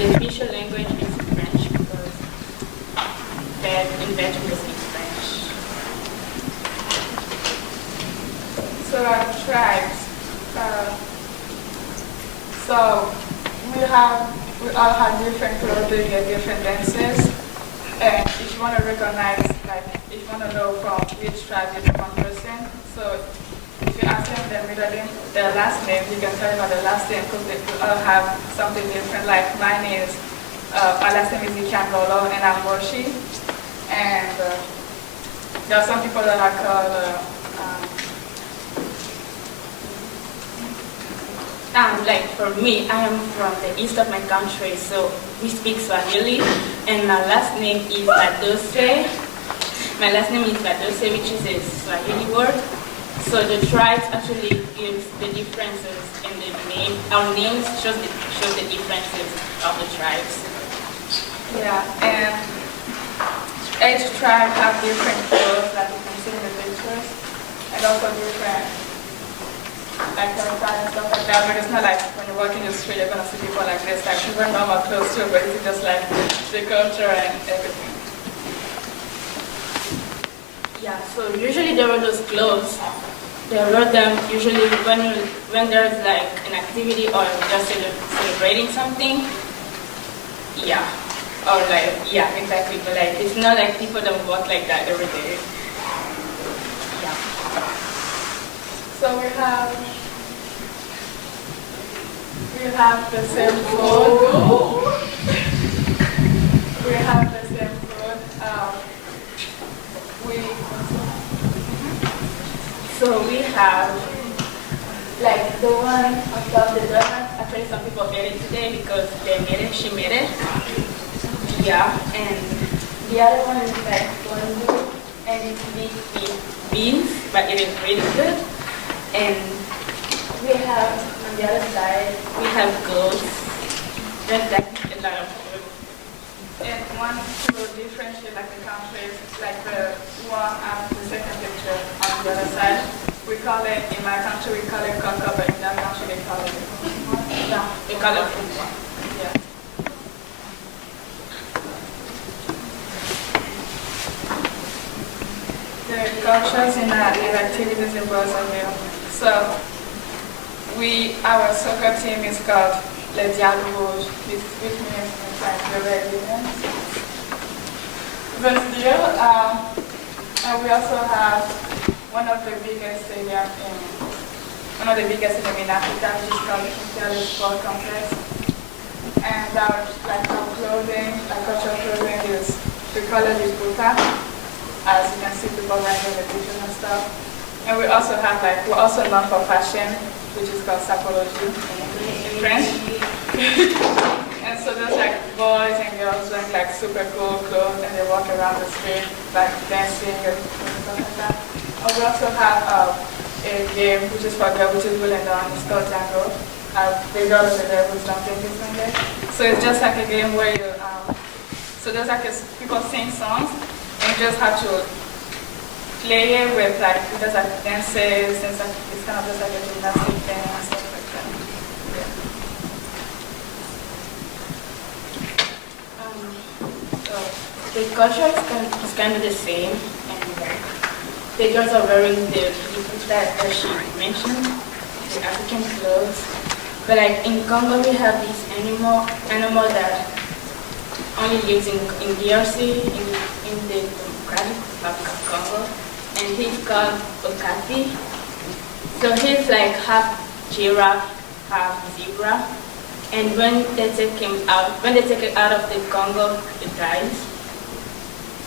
the official language is French because in Belgium they speak French. So our tribes. So we all have different clothing and different dances. And if you want to recognize, like, if you want to know from which tribe you're one person, so if you ask them their last name, you can tell them their last name because they all have something different. Like mine is, my last name is Ikamlolo and I'm Moshi. And there are some people that are called, like for me, I am from the east of my country, so we speak Swahili, and my last name is Badose. My last name is Badose, which is a Swahili word. So the tribes actually gives the differences in the name. Our names show the differences of the tribes. Yeah, and each tribe have different clothes that you can see in the pictures, and also different like hairstyle and stuff like that. But it's not like when you walk in the street, you're gonna see people like this. Like we wear normal clothes too, but it's just like the culture and everything. Yeah, so usually they wear those clothes. They wear them usually when there's like an activity or just celebrating something. Yeah, or like, yeah, exactly. But like, it's not like people don't walk like that every day. Yeah. So we have the same food. We have the same food. So we have like the one on top of the donut. Actually, some people ate it today because she made it. Yeah, and the other one is like fondue, and it's mixed with beans, but it is really good. And we have on the other side, we have goats. There's like a lot of food. And one to differentiate like the countries, like the one after the second picture on the other side. We call it, in my country we call it cocoa, but in that country they call it Yeah, they call it food. yeah. The cultures and activities in Brazzaville. So our soccer team is called Les Diables Rouges, which means like the red demons. But still, and we also have one of the biggest stadiums in Africa, which is called the Sport Complex. And our clothing, our cultural clothing is, the color is buka, as you can see people wearing the pictures and stuff. And we also have we're also known for fashion, which is called sapology in French. And so there's like boys and girls wearing like super cool clothes and they walk around the street like dancing and stuff like that. And we also have a game which is for girls, which is really done, it's called Django. The girl over there who's dancing this one day. So it's just like a game where you, so there's like people sing songs and you just have to play it with like, there's like dances and stuff. It's kind of just like a gymnastic thing and stuff like that. Yeah. So the culture is kind of the same, and the girls are wearing the different that she mentioned, the African clothes. But like in Congo, we have this animal that only lives in DRC, in the Democratic Republic of Congo, and he's called Okapi. So he's like half giraffe, half zebra. And when they take it out of the Congo, it dies.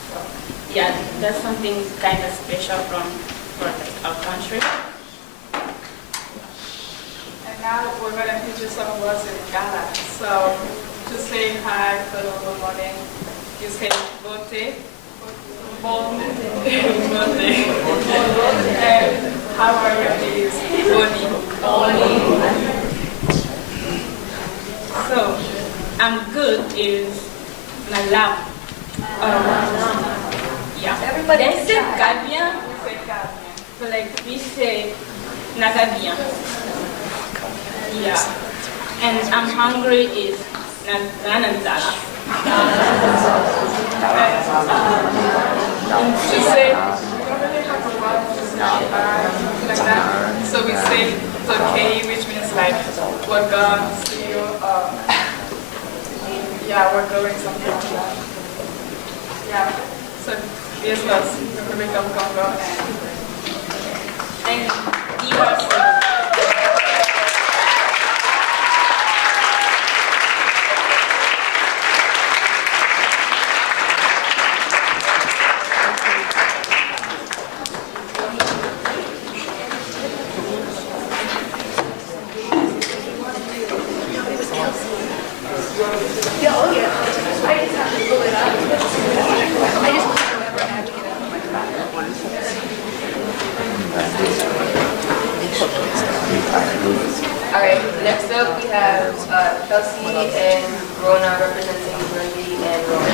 So yeah, that's something kind of special for like our country. And now we're going to teach you some words in Ghana. So to say hi, hello, good morning, you say bote, bote, and how are you is boni. So, I'm good is Nalam. Yeah. Everybody They say Gabien, We say Gabien. but like we say Nagabien. Yeah. And I'm hungry is Nanandala. To say, we don't really have a lot to say like that. So we say Tokei, which means like we're gone, see you, yeah, we're going, something like that. Yeah, so this was Republic of Congo And DRC. Alright, next up we have Kelsey and Rona representing Burundi and Rona.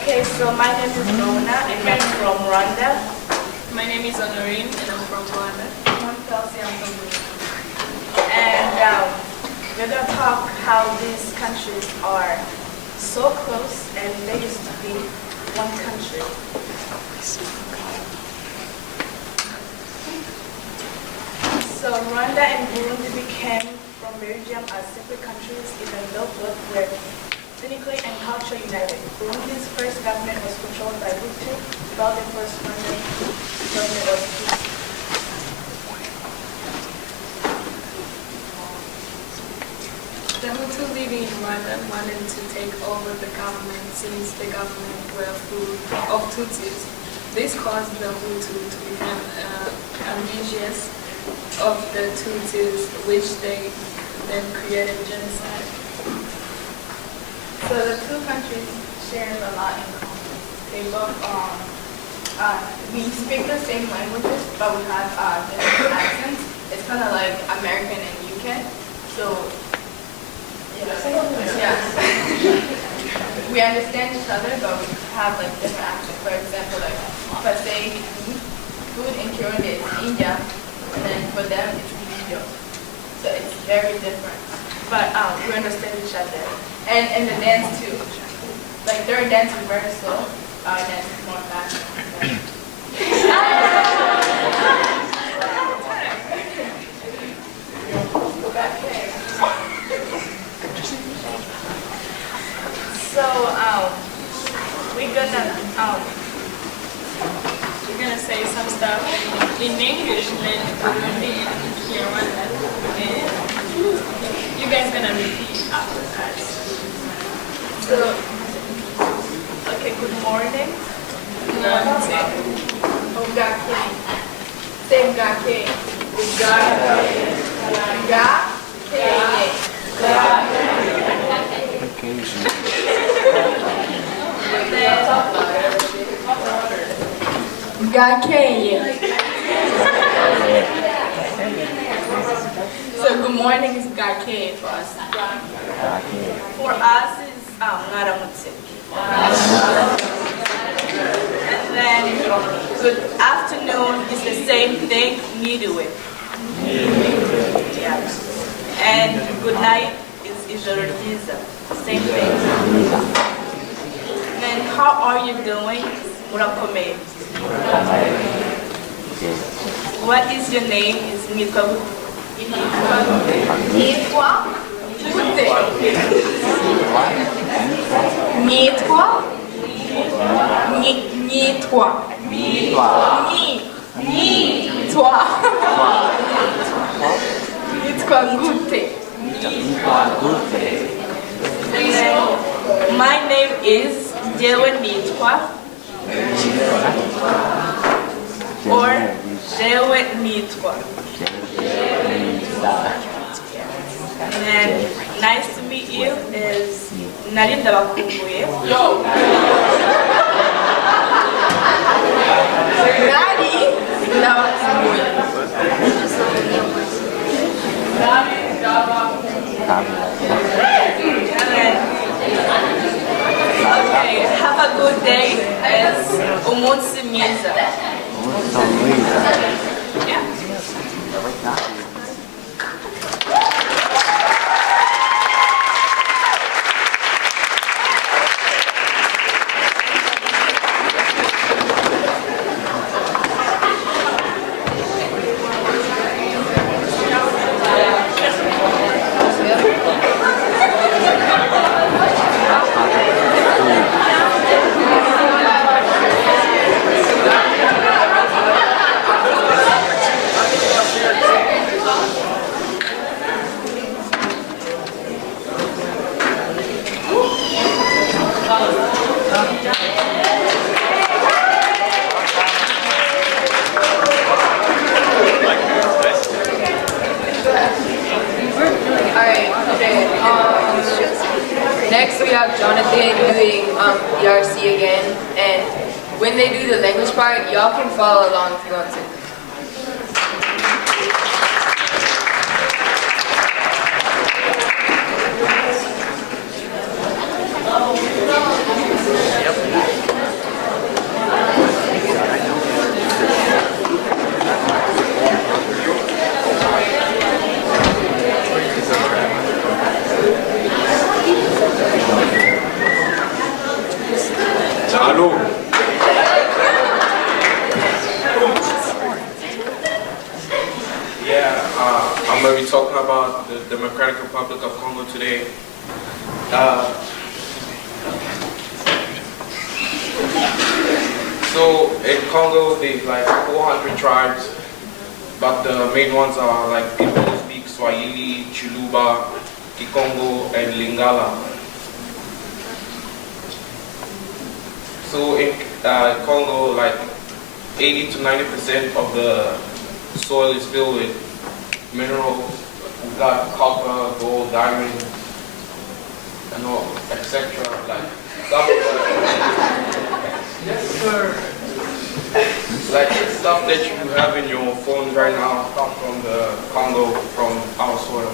Okay, so my name is Rona and I'm from Rwanda. My name is Honorine and I'm from Rwanda. I'm Kelsey, I'm from Burundi. And we're going to talk how these countries are so close and they used to be one country. So Rwanda and Burundi became from Belgium as separate countries even though both were ethnically and culturally united. Burundi's first government was controlled by Hutu, while the first Rwandan government was Tutsi. The Hutu living in Rwanda wanted to take over the government since the government were full of Tutsis. This caused the Hutu to become ambitious of the Tutsis, which they then created genocide. So the two countries share a lot in common. They both, we speak the same languages, but we have different accents. It's kind of like American and UK. So, yeah. We understand each other, but we have like different accents. For example, like if I say food in Kirundi is India, and then for them it's Indio. So it's very different. But we understand each other. And the dance too. Like their dance is very slow. Our dance is more fast. So We're gonna say some stuff in English and then Burundi and Rwanda. And you guys gonna repeat after that. So, okay, good morning. Ugake. Say Ugake. So good morning is Gake for us. For us is Ngaramutse. And then good afternoon is the same thing, Nidiwe. Yeah. And good night is Ijoro Ryiza. Same thing. And how are you doing? Murakomeye. What is your name? Is Nitwa Nitwa Gute. Nitwa Nitwa Gute. My name is Jewe Nitwa Or Jewe Nitwa. And nice to meet you is Nalinda Bakumbuye. Yo! Okay, have a good day. It's Umunsi Miza. Yeah. Next we have Jonathan doing ERC again, and when they do the language part, y'all can follow along if you want to. Hello. I'm going to be talking about the Democratic Republic of Congo today. So in Congo, there's like 400 tribes, but the main ones are like people who speak Swahili, Chiluba, Kikongo, and Lingala. So in Congo, like 80 to 90% of the soil is filled with minerals. We've got copper, gold, diamonds, and all, etc. Like stuff that you have in your phone right now comes from the Congo, from our soil.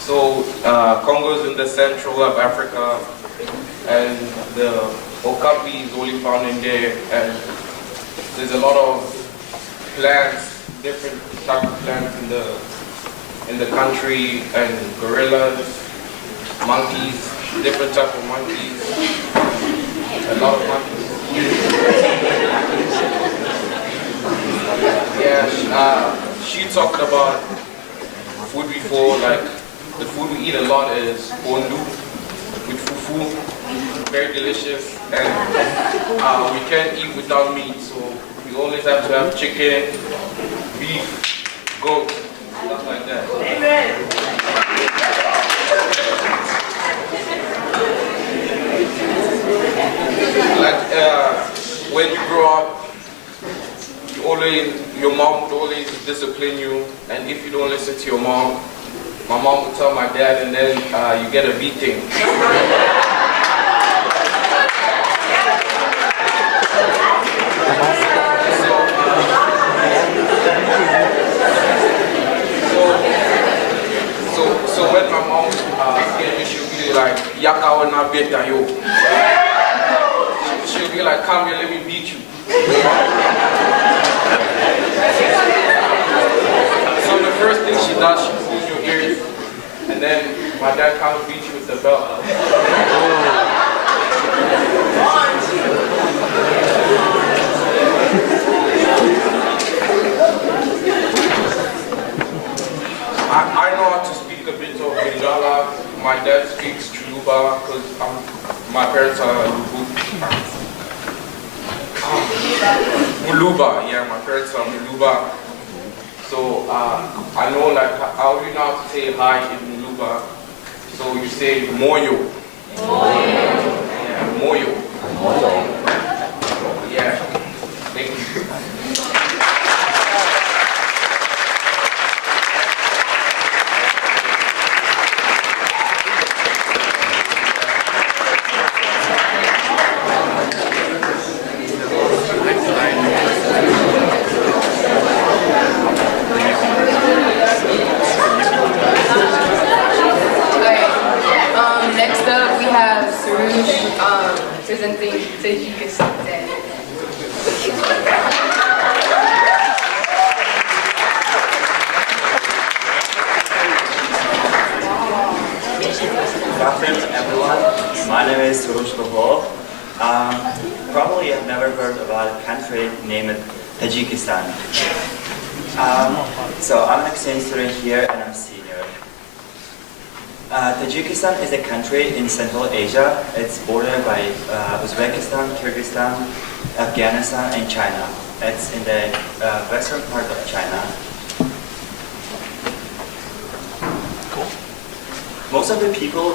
So Congo is in the central of Africa, and the okapi is only found in there, and there's a lot of plants, different types of plants in the country, and gorillas, monkeys, different types of monkeys, a lot of monkeys. She talked about food before, like the food we eat a lot is pondu with fufu, very delicious, and we can't eat without meat, so we always have to have chicken, beef, goat, stuff like that. Amen. Like when you grow up, your mom would always discipline you, and if you don't listen to your mom, my mom would tell my dad, and then you get a beating. So when my mom get me, she'll be like, "Yaka will not beat you." She'll be like, "Come here, let me beat you." So the first thing she does, she pulls your ears, and then my dad comes beat you with the belt. I know how to speak a bit of Lingala. My dad speaks Chiluba because my parents are Muluba. Yeah, my parents are Muluba. So I know like how you know how to say hi in Luba. So you say moyo. Moyo. Yeah, moyo. Moyo. Yeah. Thank you. Next up, we have Surush presenting Tajikistan. Good afternoon, everyone. My name is Surush Kohol. Probably you've never heard about a country named Tajikistan. So I'm an exchange student here and I'm senior. Tajikistan is a country in Central Asia. It's bordered by Uzbekistan, Kyrgyzstan, Afghanistan, and China. It's in the western part of China. Most of the people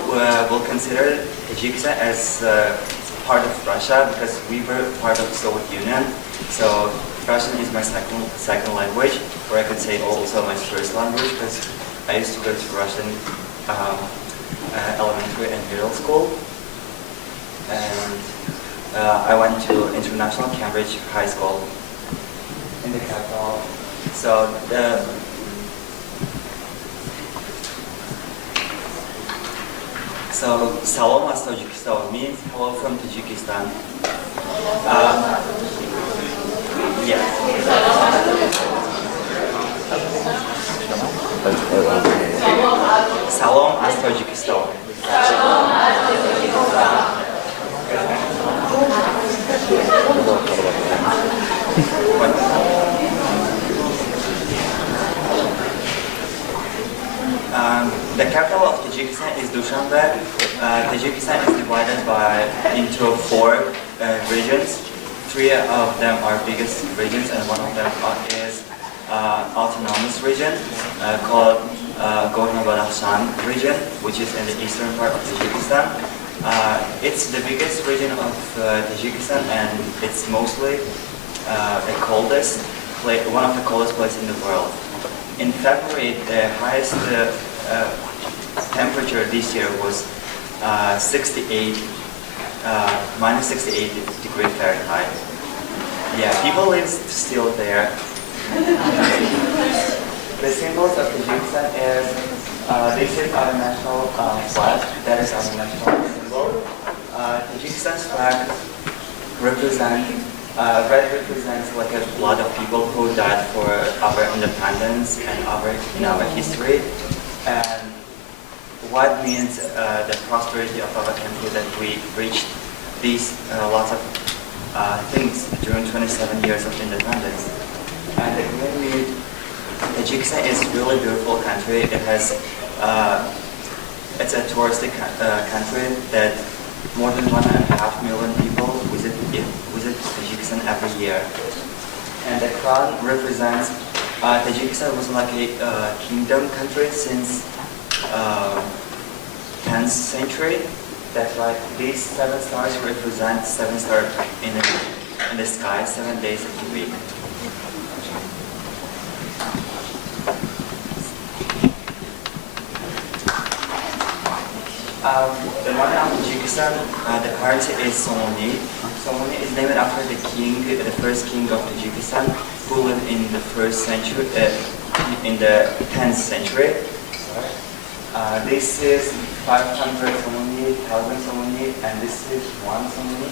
will consider Tajikistan as part of Russia because we were part of the Soviet Union. So Russian is my second language, or I could say also my first language because I used to go to Russian elementary and middle school. And I went to International Cambridge High School in the capital. So Salam as Tajikistan means hello from Tajikistan. Yes. Salam as Tajikistan. The capital of Tajikistan is Dushanbe. Tajikistan is divided into four regions. Three of them are biggest regions, and one of them is autonomous region called Gorno-Badakhshan region, which is in the eastern part of Tajikistan. It's the biggest region of Tajikistan, and it's mostly one of the coldest places in the world. In February, the highest temperature this year was minus 68 degrees Fahrenheit. Yeah, people live still there. The symbols of Tajikistan is this is our national flag. That is our national symbol. Tajikistan's flag red represents like a lot of people who died for our independence and in our history. And white means the prosperity of our country, that we reached these lots of things during 27 years of independence. And the green means Tajikistan is a really beautiful country. It has it's a touristic country that more than 1.5 million people visit Tajikistan every year. And the crown represents Tajikistan was like a kingdom country since 10th century. That's like these 7 stars represent 7 stars in the sky 7 days of the week. The money of Tajikistan, the currency is Somoni. Somoni is named after the first king of Tajikistan, who lived in the first century, in the 10th century. This is 500 Somoni, 1000 Somoni, and this is 1 Somoni.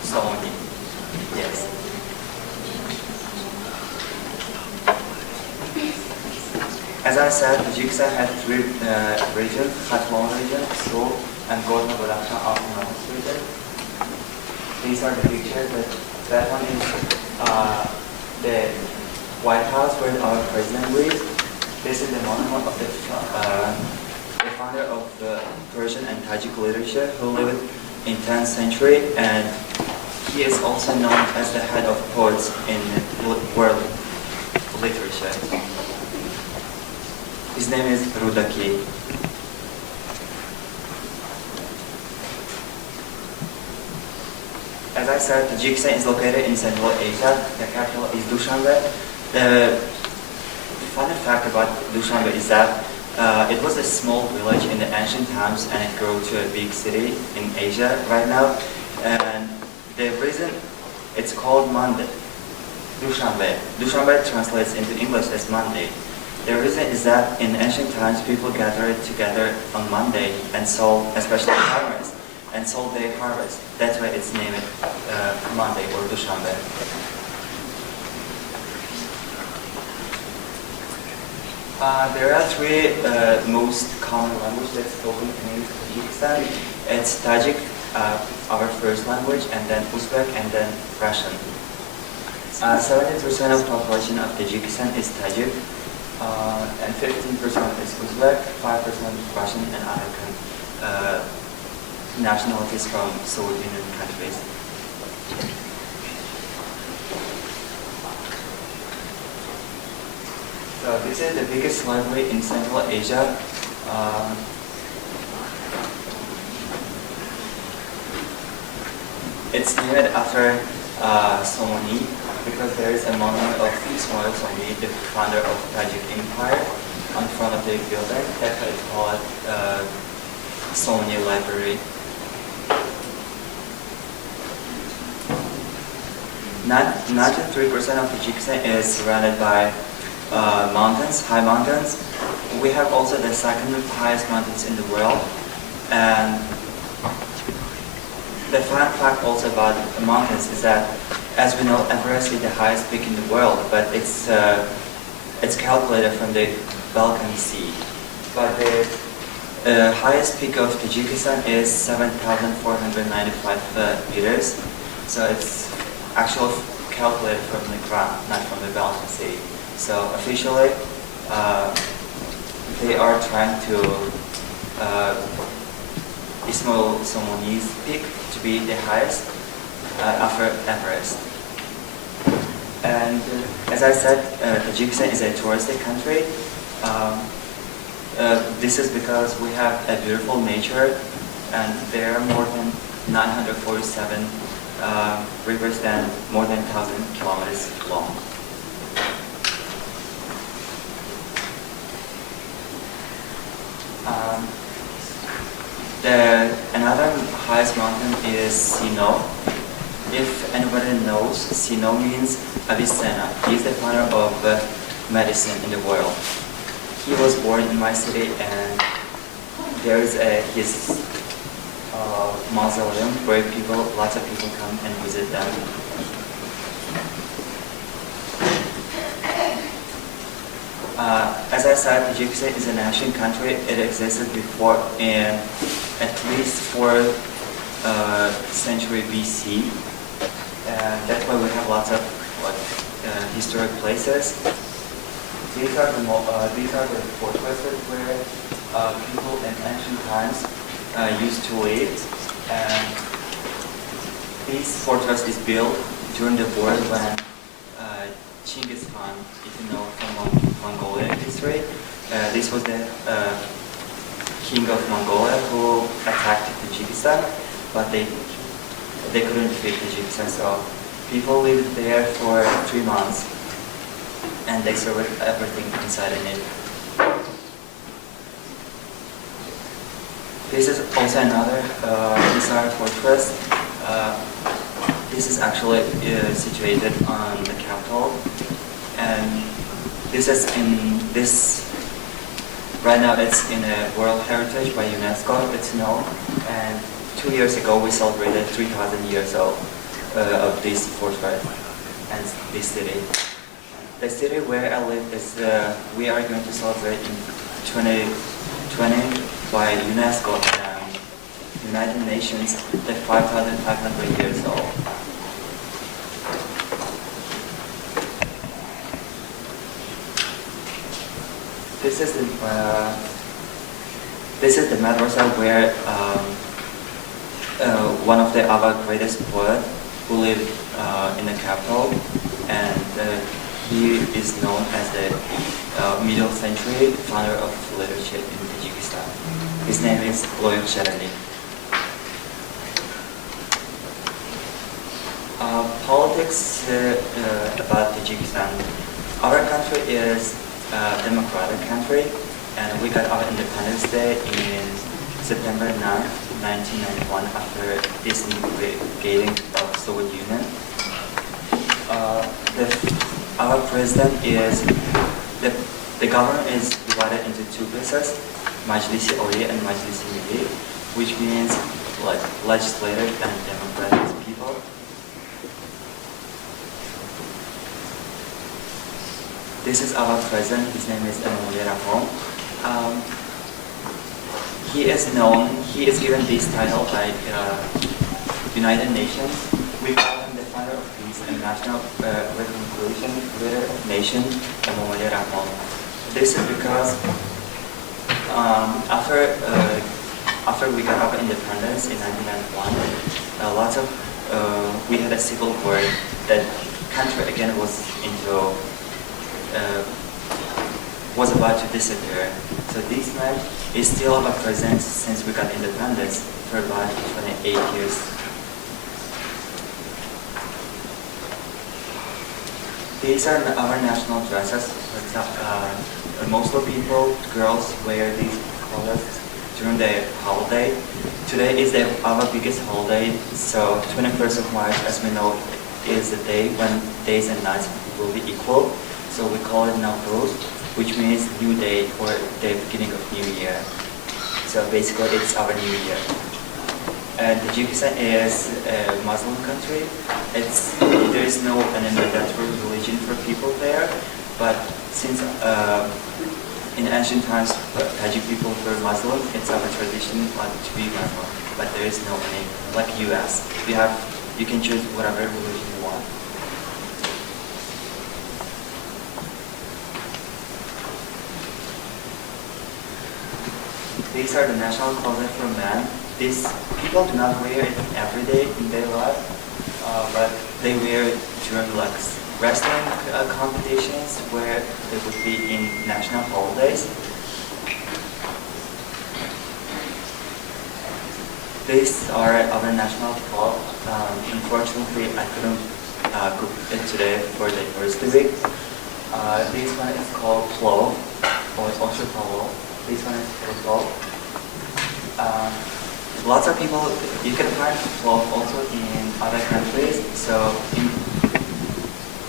Somoni, yes. As I said, Tajikistan has 3 regions: Khatmon region, Sou, and Gorno-Badakhshan autonomous region. These are the pictures. That one is the White House where our president lives. This is the monument of the founder of the Persian and Tajik literature, who lived in 10th century, and He is also known as the head of poets in world literature. His name is Rudaki. As I said, Tajikistan is located in Central Asia. The capital is Dushanbe. The funny fact about Dushanbe is that it was a small village in the ancient times and it grew to a big city in Asia right now. And the reason it's called Monday, Dushanbe. Dushanbe translates into English as Monday. The reason is that in ancient times people gathered together on Monday and sold, especially farmers, and sold their harvest. That's why it's named Monday or Dushanbe. There are three most common languages that's spoken in Tajikistan. It's Tajik, our first language, and then Uzbek, and then Russian. 70% of population of Tajikistan is Tajik, and 15% is Uzbek, 5% Russian, and other nationalities from Soviet Union countries. So this is the biggest library in Central Asia. It's named after Somoni because there is a monument of Ismail Somoni, the founder of Tajik Empire, on front of the building. That's why it's called Somoni Library. 93% of Tajikistan is surrounded by mountains, high mountains. We have also the second highest mountains in the world. And the fun fact also about the mountains is that, as we know, Everest is the highest peak in the world, but it's calculated from the Balkan Sea. But the highest peak of Tajikistan is 7,495 meters. So it's actually calculated from the ground, not from the Balkan Sea. So officially, they are trying to Ismail Somoni's peak to be the highest after Everest. And as I said, Tajikistan is a touristic country. This is because we have a beautiful nature, and there are more than 947 rivers and more than 1,000 kilometers long. Another highest mountain is Sino. If anybody knows, Sino means Avicenna. He is the founder of medicine in the world. He was born in my city, and there is his mausoleum where lots of people come and visit them. As I said, Tajikistan is an ancient country. It existed before in at least 4th century BC. That's why we have lots of historic places. These are the fortresses where people in ancient times used to live. And this fortress is built during the war when Genghis Khan, if you know from Mongolian history, this was the king of Mongolia who attacked Tajikistan, but they couldn't defeat Tajikistan, so people lived there for 3 months, and they survived everything inside it. This is also another Hisar fortress. This is actually situated on the capital, and right now it's in a World Heritage by UNESCO, it's known, and 2 years ago we celebrated 3,000 years of this fortress and this city. The city where I live is, we are going to celebrate in 2020 by UNESCO and United Nations, the 5,500 years old. This is the madrasa where one of our greatest poets, who lived in the capital, and he is known as the middle century founder of literature in Tajikistan. His name is Loyal Sharani. Politics about Tajikistan. Our country is a democratic country, and we got our Independence Day in September 9th, 1991, after disintegrating of Soviet Union. Our president is, the government is divided into two pieces, Majlisi Oli and Majlisi Milli, which means like legislative and democratic people. This is our president. His name is Emmanuel Macron. He is given this title by United Nations. We call him the founder of peace and national reconciliation, leader of nation, Emmanuel Macron. This is because after we got our independence in 1991, we had a civil war that country again was about to disappear. So this man is still our president since we got independence for about 28 years. These are our national dresses. For example, most of the people, girls, wear these colors during the holiday. Today is our biggest holiday, so 21st of March, as we know, is the day when days and nights will be equal. So we call it Nowruz, which means new day or the beginning of new year. So basically it's our new year. And Tajikistan is a Muslim country. There is no mandatory religion for people there, but since in ancient times Tajik people were Muslim, it's our tradition to be Muslim, but there is no any, like US. You can choose whatever religion you want. These are the national clothes for men. These people do not wear it every day in their life, but they wear it during like wrestling competitions where they would be in national holidays. These are our national clothes. Unfortunately, I couldn't cook it today for the University Week. This one is called plo, or also polo. This one is called plo. Lots of people, you can find plo also in other countries. So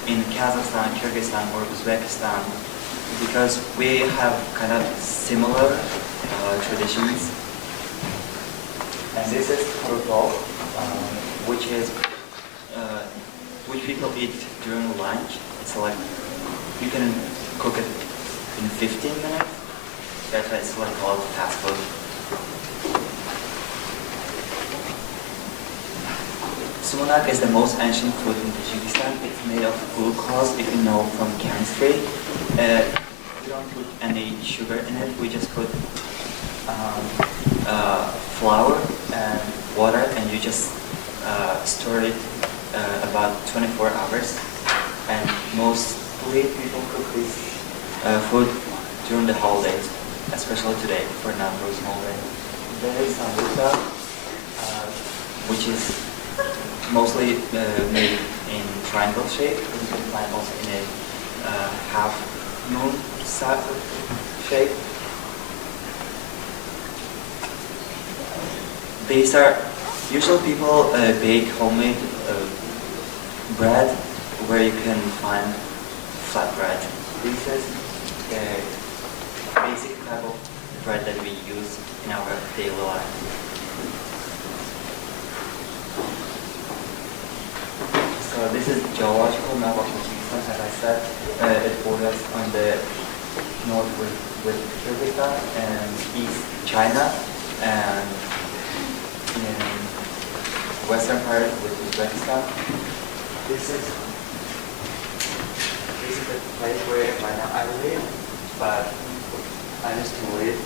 in Kazakhstan, Kyrgyzstan, or Uzbekistan, because we have kind of similar traditions. And this is plo, which people eat during lunch. It's like you can cook it in 15 minutes. That's why it's like called fast food. Sumanak is the most ancient food in Tajikistan. It's made of glucose, if you know from chemistry. We don't put any sugar in it. We just put flour and water, and you just store it about 24 hours. And mostly people cook this food during the holidays, especially today for Nowruz holiday. There is sambusa, which is mostly made in triangle shape. You can find also in a half moon shape. These are usually people bake homemade bread where you can find flatbread. This is the basic type of bread that we use in our daily life. So this is geological map of Tajikistan. As I said, it borders on the north with Kyrgyzstan and east China, and in western part with Uzbekistan. This is the place where right now I live, but I used to live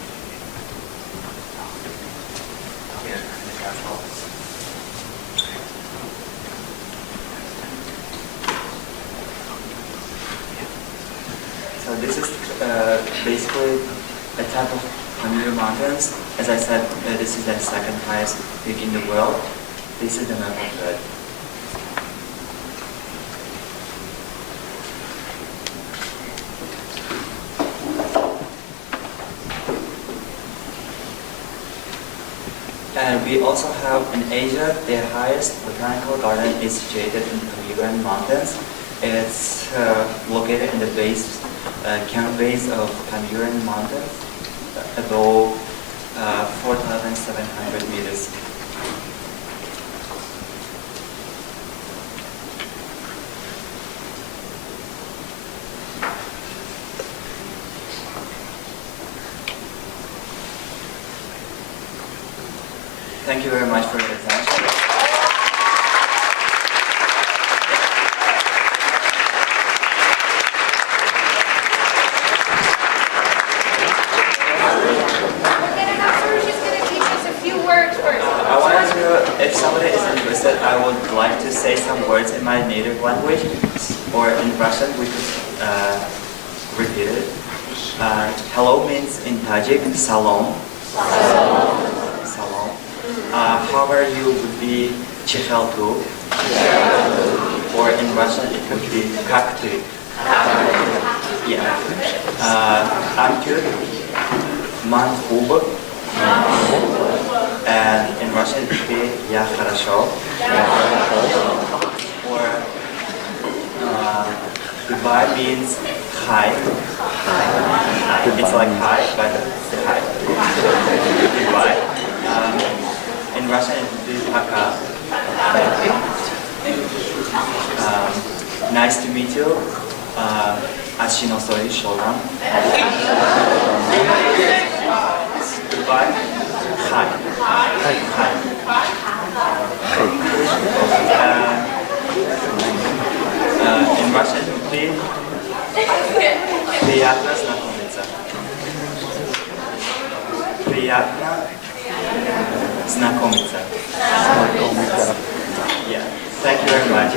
here in the castle. mountains. As I said, this is the second highest peak in the world. This is the map of the Earth. And we also have in Asia, the highest botanical garden is situated in Pamirian Mountains. It's located in the base, camp base of Pamirian Mountains, above 4,700 meters. Thank you very much for your attention. I wanted to, if somebody is interested, I would like to say some words in my native language, or in Russian, we could repeat it. Hello means in Tajik, salom. Salom. How are you would be chikhaltu. Or in Russian it would be kakty. Yeah. I'm good. Man хуб. And in Russian it would be я хорошо. Or goodbye means hi. It's like hi, but hi. Goodbye. In Russian it would be пока. Nice to meet you. Ashinosori shoran. Goodbye. Hi. Hi. In Russian it would be приятно знакомиться. Приятно знакомиться. Yeah. Thank you very much.